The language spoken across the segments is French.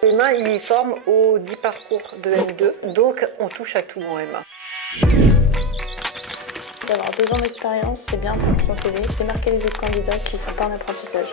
EMA, il forme aux 10 parcours de M2, donc on touche à tout en EMA. D'avoir 2 ans d'expérience, c'est bien pour son CV, démarquer les autres candidats qui ne sont pas en apprentissage.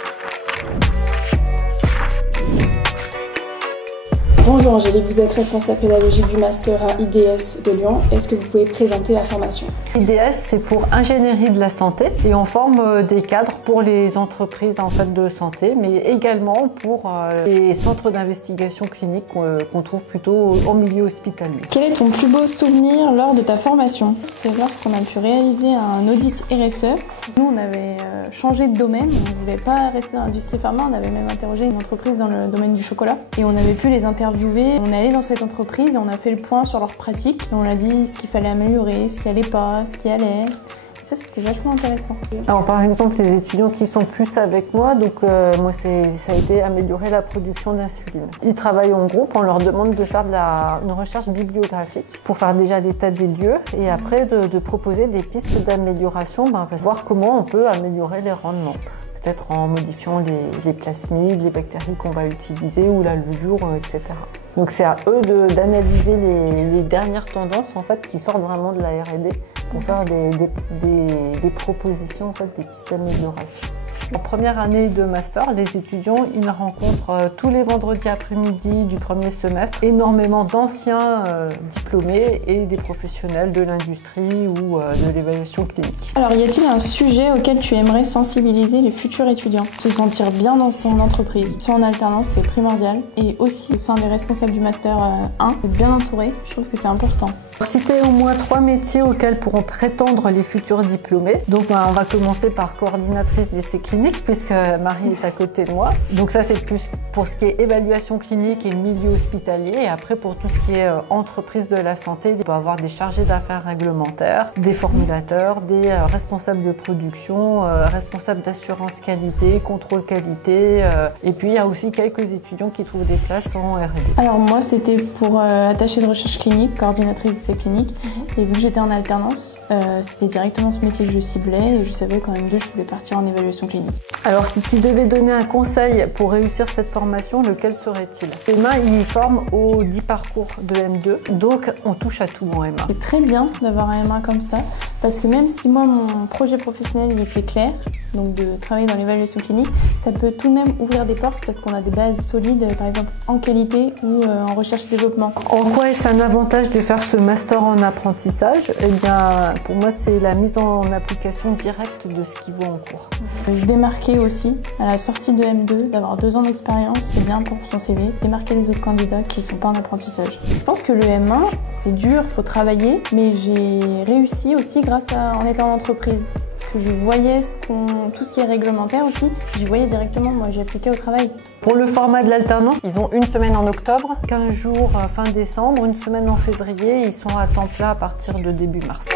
Bonjour Angélique, vous êtes responsable pédagogique du Master à IDS de Lyon. Est-ce que vous pouvez présenter la formation? IDS, c'est pour ingénierie de la santé et on forme des cadres pour les entreprises en fait, de santé, mais également pour les centres d'investigation clinique qu'on trouve plutôt en milieu hospitalier. Quel est ton plus beau souvenir lors de ta formation? C'est lorsqu'on a pu réaliser un audit RSE. Nous, on avait changé de domaine, on ne voulait pas rester dans l'industrie pharma, on avait même interrogé une entreprise dans le domaine du chocolat et on avait pu les interviewer. On est allé dans cette entreprise et on a fait le point sur leurs pratiques. Et on a dit ce qu'il fallait améliorer, ce qui allait pas, ce qui allait. Et ça, c'était vachement intéressant. Alors, par exemple, les étudiants qui sont plus avec moi, donc moi, ça a été améliorer la production d'insuline. Ils travaillent en groupe, on leur demande de faire une recherche bibliographique pour faire déjà l'état des lieux et après de proposer des pistes d'amélioration, pour voir comment on peut améliorer les rendements. Peut-être en modifiant les plasmides, les bactéries qu'on va utiliser ou la levure, etc. Donc c'est à eux d'analyser les dernières tendances en fait, qui sortent vraiment de la R&D pour faire des propositions, en fait, des pistes d'amélioration. En première année de master, les étudiants ils rencontrent tous les vendredis après-midi du premier semestre énormément d'anciens diplômés et des professionnels de l'industrie ou de l'évaluation clinique. Alors, y a-t-il un sujet auquel tu aimerais sensibiliser les futurs étudiants? Se sentir bien dans son entreprise, soit en alternance, c'est primordial, et aussi au sein des responsables du master 1, bien entouré, je trouve que c'est important. Citer au moins 3 métiers auxquels pourront prétendre les futurs diplômés. Donc on va commencer par coordinatrice d'essais cliniques puisque Marie est à côté de moi. Donc ça c'est plus pour ce qui est évaluation clinique et milieu hospitalier. Et après pour tout ce qui est entreprise de la santé, il peut y avoir des chargés d'affaires réglementaires, des formulateurs, des responsables de production, responsables d'assurance qualité, contrôle qualité. Et puis il y a aussi quelques étudiants qui trouvent des places en R&D. Alors moi c'était pour attachée de recherche clinique, coordinatrice clinique et vu que j'étais en alternance, c'était directement ce métier que je ciblais et je savais qu'en M2 je voulais partir en évaluation clinique. Alors si tu devais donner un conseil pour réussir cette formation, lequel serait-il? EMA, il forme aux 10 parcours de M2, donc on touche à tout en EMA. C'est très bien d'avoir un EMA comme ça parce que même si moi mon projet professionnel il était clair, donc de travailler dans l'évaluation clinique, ça peut tout de même ouvrir des portes parce qu'on a des bases solides, par exemple en qualité ou en recherche et développement. En quoi est-ce un avantage de faire ce master en apprentissage? Eh bien, pour moi, c'est la mise en application directe de ce qui vaut en cours. Se démarquer aussi, à la sortie de M2, d'avoir 2 ans d'expérience, c'est bien pour son CV, démarquer les autres candidats qui ne sont pas en apprentissage. Je pense que le M1, c'est dur, il faut travailler, mais j'ai réussi aussi grâce en étant en entreprise. Parce que je voyais tout ce qui est réglementaire aussi, j'y voyais directement, moi j'ai appliqué au travail. Pour le format de l'alternance, ils ont une semaine en octobre, 15 jours fin décembre, une semaine en février, ils sont à temps plein à partir de début mars.